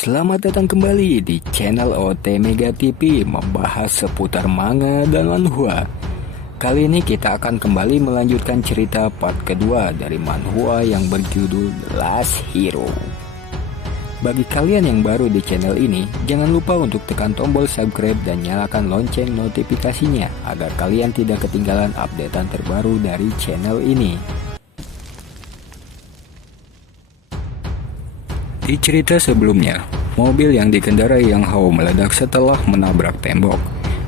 Selamat datang kembali di channel OT Mega TV membahas seputar manga dan manhwa. Kali ini kita akan kembali melanjutkan cerita part kedua dari manhwa yang berjudul The Last Hero. Bagi kalian yang baru di channel ini, jangan lupa untuk tekan tombol subscribe dan nyalakan lonceng notifikasinya agar kalian tidak ketinggalan updatean terbaru dari channel ini. Di cerita sebelumnya, mobil yang dikendarai Yang Hao meledak setelah menabrak tembok.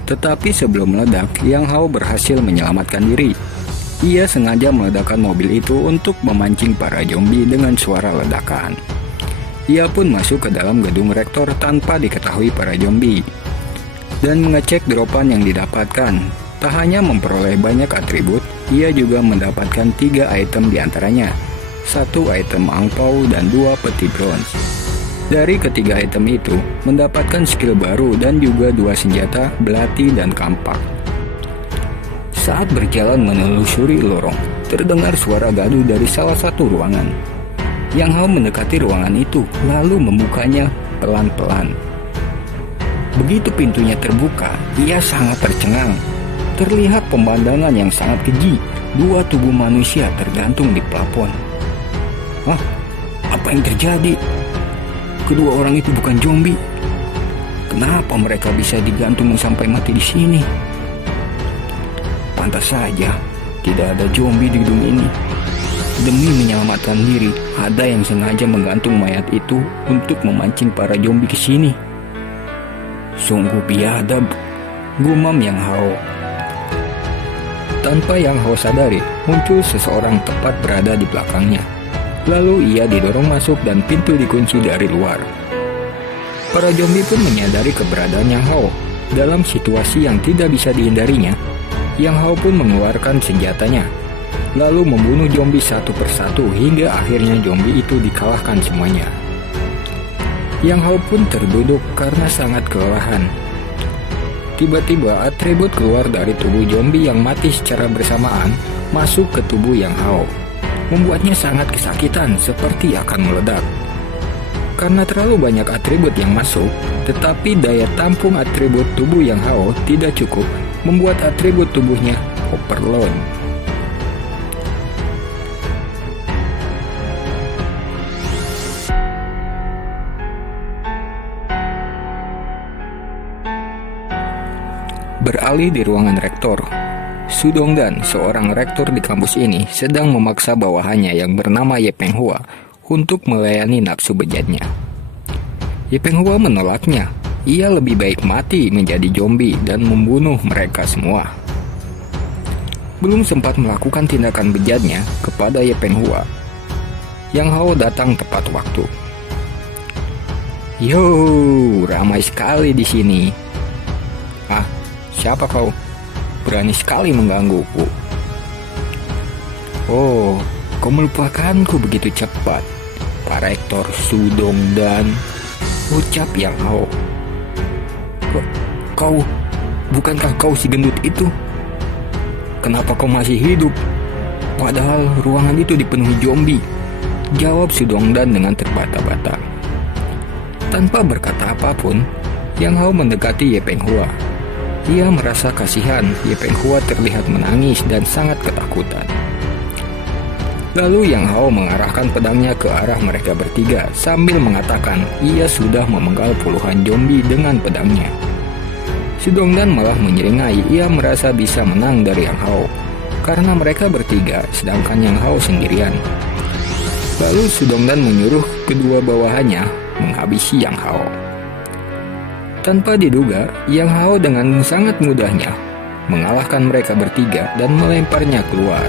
Tetapi sebelum meledak, Yang Hao berhasil menyelamatkan diri. Ia sengaja meledakkan mobil itu untuk memancing para zombie dengan suara ledakan. Ia pun masuk ke dalam gedung rektor tanpa diketahui para zombie dan mengecek dropan yang didapatkan. Tak hanya memperoleh banyak atribut, ia juga mendapatkan 3 item diantaranya. 1 item angpau dan 2 peti bronze. Dari ketiga item itu, mendapatkan skill baru dan juga 2 senjata, belati dan kampak. Saat berjalan menelusuri lorong, terdengar suara gaduh dari salah satu ruangan. Yang Hao mendekati ruangan itu, lalu membukanya pelan-pelan. Begitu pintunya terbuka, ia sangat tercengang. Terlihat pemandangan yang sangat keji. 2 tubuh manusia tergantung di plafon. Hah? Apa yang terjadi? Kedua orang itu bukan zombie. Kenapa mereka bisa digantung sampai mati di sini? Pantas saja, tidak ada zombie di gedung ini. Demi menyelamatkan diri, ada yang sengaja menggantung mayat itu untuk memancing para zombie ke sini. Sungguh biadab, gumam Yang Hao. Tanpa Yang Hao sadari, muncul seseorang tepat berada di belakangnya. Lalu ia didorong masuk dan pintu dikunci dari luar. Para zombie pun menyadari keberadaan Yang Hao. Dalam situasi yang tidak bisa dihindarinya, Yang Hao pun mengeluarkan senjatanya, lalu membunuh zombie satu persatu hingga akhirnya zombie itu dikalahkan semuanya. Yang Hao pun terduduk karena sangat kelelahan. Tiba-tiba atribut keluar dari tubuh zombie yang mati secara bersamaan masuk ke tubuh Yang Hao, membuatnya sangat kesakitan seperti akan meledak. Karena terlalu banyak atribut yang masuk, tetapi daya tampung atribut tubuh Yang Hao tidak cukup, membuat atribut tubuhnya overload. Beralih di ruangan rektor, Su Dongdan, seorang rektor di kampus ini, sedang memaksa bawahannya yang bernama Ye Penghua untuk melayani nafsu bejatnya. Ye Penghua menolaknya. Ia lebih baik mati menjadi zombie dan membunuh mereka semua. Belum sempat melakukan tindakan bejatnya kepada Ye Penghua, Yang Hao datang tepat waktu. Yo, ramai sekali di sini. Ah, siapa kau? Berani sekali menggangguku. Oh, kau melupakanku begitu cepat, Pak Rektor Su Dongdan, ucap Yang Hao. Bukankah kau si gendut itu? Kenapa kau masih hidup? Padahal ruangan itu dipenuhi zombie, jawab Su Dongdan dengan terbata-bata. Tanpa berkata apapun, Yang Hao mendekati Ye Penghua. Ia merasa kasihan. Ye Penghua terlihat menangis dan sangat ketakutan. Lalu Yang Hao mengarahkan pedangnya ke arah mereka bertiga sambil mengatakan ia sudah memenggal puluhan zombie dengan pedangnya. Su Dongdan malah menyeringai. Ia merasa bisa menang dari Yang Hao karena mereka bertiga sedangkan Yang Hao sendirian. Lalu Su Dongdan menyuruh kedua bawahannya menghabisi Yang Hao. Tanpa diduga, Yang Hao dengan sangat mudahnya mengalahkan mereka bertiga dan melemparnya keluar.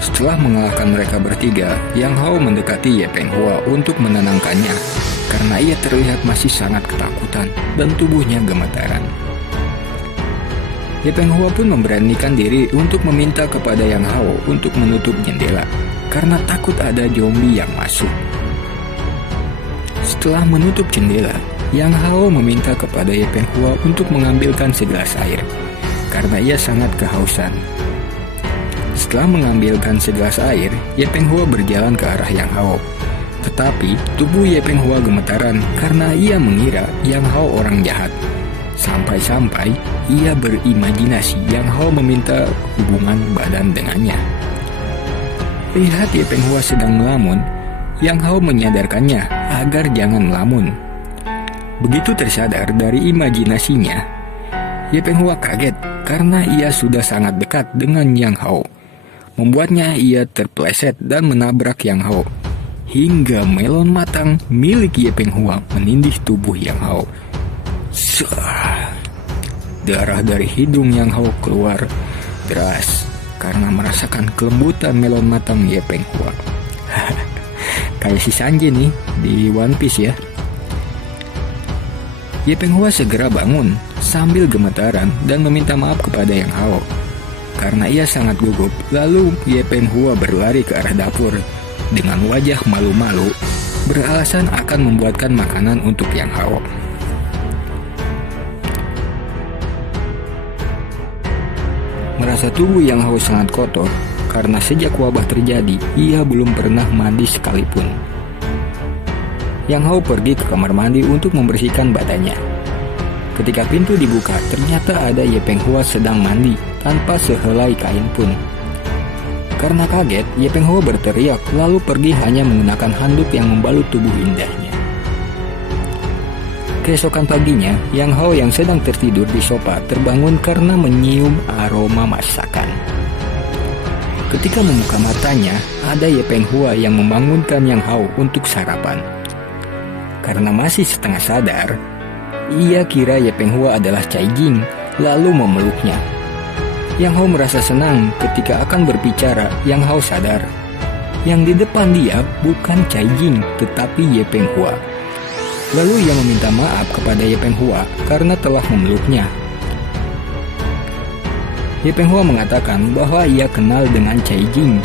Setelah mengalahkan mereka bertiga, Yang Hao mendekati Ye Penghua untuk menenangkannya karena ia terlihat masih sangat ketakutan dan tubuhnya gemetaran. Ye Penghua pun memberanikan diri untuk meminta kepada Yang Hao untuk menutup jendela karena takut ada zombie yang masuk. Setelah menutup jendela, Yang Hao meminta kepada Ye Penghua untuk mengambilkan segelas air karena ia sangat kehausan. Setelah mengambilkan segelas air, Ye Peng Hua berjalan ke arah Yang Hao. Tetapi tubuh Ye Peng Hua gemetaran karena ia mengira Yang Hao orang jahat. Sampai-sampai ia berimajinasi Yang Hao meminta hubungan badan dengannya. Lihat Ye Peng Hua sedang melamun, Yang Hao menyadarkannya agar jangan melamun. Begitu tersadar dari imajinasinya, Ye Peng Hua kaget karena ia sudah sangat dekat dengan Yang Hao. Membuatnya ia terpeleset dan menabrak Yang Hao. Hingga melon matang milik Ye Peng Hua menindih tubuh Yang Hao. Darah dari hidung Yang Hao keluar deras karena merasakan kelembutan melon matang Ye Peng Hua. Kayak si Sanji nih di One Piece ya. Ye Peng Hua segera bangun sambil gemetaran dan meminta maaf kepada Yang Hao. Karena ia sangat gugup, lalu Ye Peng Hua berlari ke arah dapur dengan wajah malu-malu, beralasan akan membuatkan makanan untuk Yang Hao. Merasa tubuh Yang Hao sangat kotor, karena sejak wabah terjadi, ia belum pernah mandi sekalipun. Yang Hao pergi ke kamar mandi untuk membersihkan badannya. Ketika pintu dibuka, ternyata ada Ye Peng Hua sedang mandi tanpa sehelai kain pun. Karena kaget, Ye Peng Hua berteriak lalu pergi hanya menggunakan handuk yang membalut tubuh indahnya. Keesokan paginya, Yang Hao yang sedang tertidur di sofa terbangun karena menyium aroma masakan. Ketika membuka matanya, ada Ye Peng Hua yang membangunkan Yang Hao untuk sarapan. Karena masih setengah sadar, ia kira Ye Peng Hua adalah Cai Jing, lalu memeluknya. Yang Hao merasa senang ketika akan berbicara. Yang Hao sadar, yang di depan dia bukan Cai Jing, tetapi Ye Peng Hua. Lalu ia meminta maaf kepada Ye Peng Hua karena telah memeluknya. Ye Peng Hua mengatakan bahwa ia kenal dengan Cai Jing.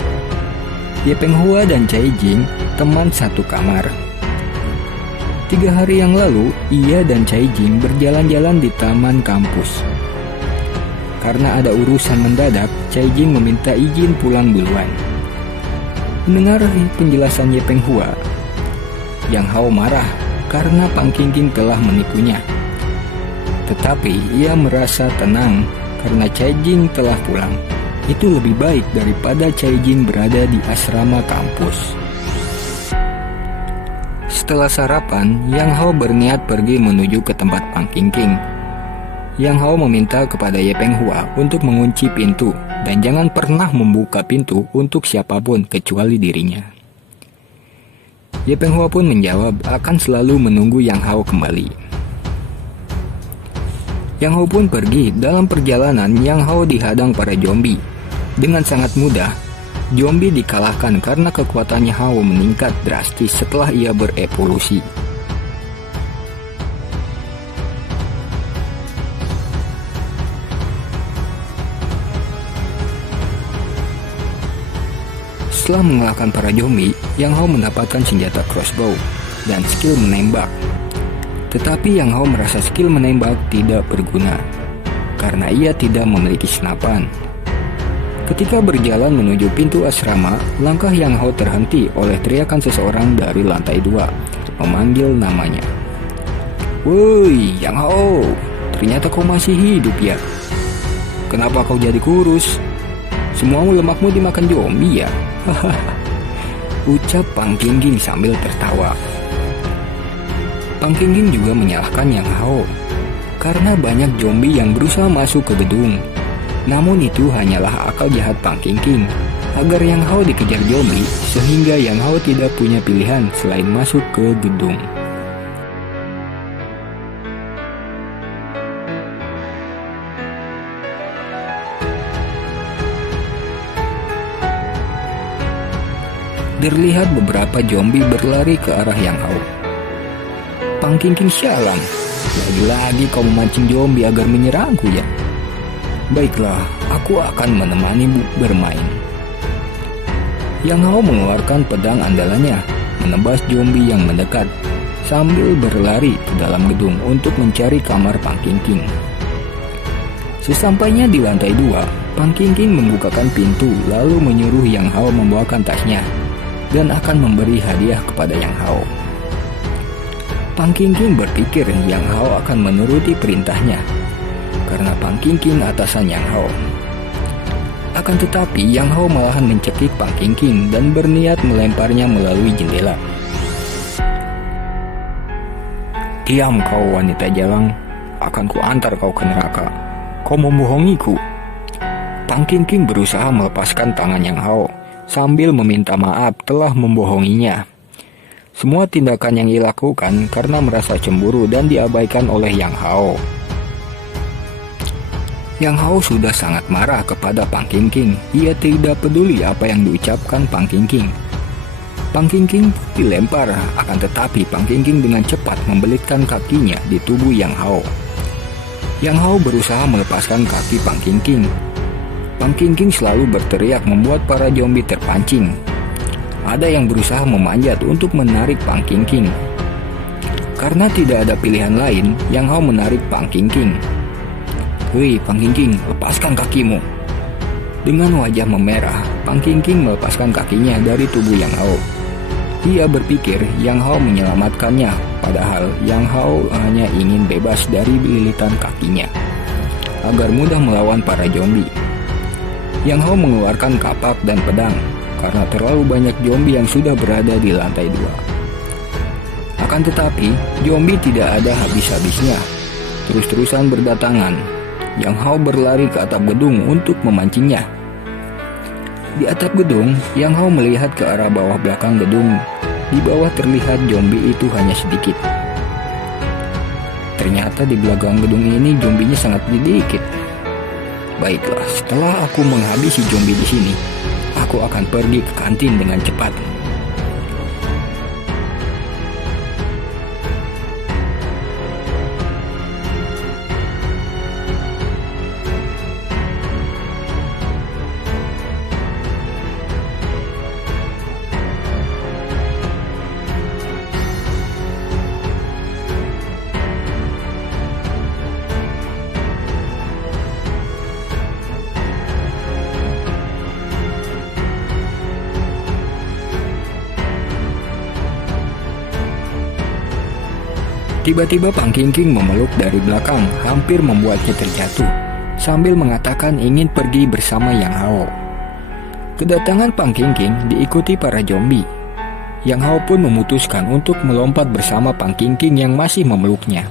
Ye Peng Hua dan Cai Jing teman satu kamar. 3 hari yang lalu, ia dan Cai Jing berjalan-jalan di taman kampus. Karena ada urusan mendadak, Cai Jing meminta izin pulang duluan. Mendengar penjelasan Ye Peng Hua, Yang Hao marah karena Pang Qingqing telah menipunya. Tetapi ia merasa tenang karena Cai Jing telah pulang. Itu lebih baik daripada Cai Jing berada di asrama kampus. Setelah sarapan, Yang Hao berniat pergi menuju ke tempat Pang Qingqing. Yang Hao meminta kepada Ye Peng Hua untuk mengunci pintu dan jangan pernah membuka pintu untuk siapapun kecuali dirinya. Ye Peng Hua pun menjawab akan selalu menunggu Yang Hao kembali. Yang Hao pun pergi. Dalam perjalanan, Yang Hao dihadang para zombie. Dengan sangat mudah, zombie dikalahkan karena kekuatannya Hao meningkat drastis setelah ia berevolusi. Setelah mengalahkan para zombie, Yang Hao mendapatkan senjata crossbow dan skill menembak. Tetapi Yang Hao merasa skill menembak tidak berguna karena ia tidak memiliki senapan. Ketika berjalan menuju pintu asrama, langkah Yang Hao terhenti oleh teriakan seseorang dari lantai 2, memanggil namanya. "Woi, Yang Hao, ternyata kau masih hidup ya? Kenapa kau jadi kurus? Semua lemakmu dimakan zombie ya?" Ucap Pang Qingqing sambil tertawa. Pang Qingqing juga menyalahkan Yang Hao karena banyak zombie yang berusaha masuk ke gedung. Namun itu hanyalah akal jahat Pang Qingqing agar Yang Hao dikejar zombie, sehingga Yang Hao tidak punya pilihan selain masuk ke gedung. Terlihat beberapa zombie berlari ke arah Yang Hao. Pang Qingqing sialan, lagi-lagi kau memancing zombie agar menyerangku ya? Baiklah, aku akan menemanimu bermain. Yang Hao mengeluarkan pedang andalannya, menebas zombie yang mendekat, sambil berlari ke dalam gedung untuk mencari kamar Pang Qingqing. Sesampainya di lantai 2, Pang Qingqing membukakan pintu lalu menyuruh Yang Hao membawakan tasnya dan akan memberi hadiah kepada Yang Hao. Pang Qingqing berpikir Yang Hao akan menuruti perintahnya karena Pang Qingqing atasan Yang Hao. Akan tetapi Yang Hao malahan mencekik Pang Qingqing dan berniat melemparnya melalui jendela. "Diam kau wanita jalang, akan kuantar kau ke neraka. Kau membohongiku." Pang Qingqing berusaha melepaskan tangan Yang Hao sambil meminta maaf telah membohonginya. Semua tindakan yang dilakukan karena merasa cemburu dan diabaikan oleh Yang Hao. Yang Hao sudah sangat marah kepada Pang Qingqing. Ia tidak peduli apa yang diucapkan Pang Qingqing. Pang Qingqing dilempar, akan tetapi Pang Qingqing dengan cepat membelitkan kakinya di tubuh Yang Hao. Yang Hao berusaha melepaskan kaki Pang Qingqing. Pang Qingqing selalu berteriak membuat para zombie terpancing. Ada yang berusaha memanjat untuk menarik Pang Qingqing. Karena tidak ada pilihan lain, Yang Hao menarik Pang Qingqing. "Hei Pang Qingqing, lepaskan kakimu." Dengan wajah memerah, Pang Qingqing melepaskan kakinya dari tubuh Yang Hao. Ia berpikir Yang Hao menyelamatkannya, padahal Yang Hao hanya ingin bebas dari lilitan kakinya, agar mudah melawan para zombie. Yang Hao mengeluarkan kapak dan pedang, karena terlalu banyak zombie yang sudah berada di lantai 2. Akan tetapi, zombie tidak ada habis-habisnya, terus-terusan berdatangan. Yang Hao berlari ke atap gedung untuk memancingnya. Di atap gedung, Yang Hao melihat ke arah bawah belakang gedung. Di bawah terlihat zombie itu hanya sedikit. Ternyata di belakang gedung ini zombinya sangat sedikit. Baiklah, setelah aku menghabisi zombie di sini, aku akan pergi ke kantin dengan cepat. Tiba-tiba Pang Qingqing memeluk dari belakang, hampir membuatnya terjatuh, sambil mengatakan ingin pergi bersama Yang Hao. Kedatangan Pang Qingqing diikuti para zombie. Yang Hao pun memutuskan untuk melompat bersama Pang Qingqing yang masih memeluknya.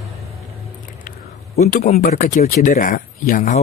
Untuk memperkecil cedera, Yang Hao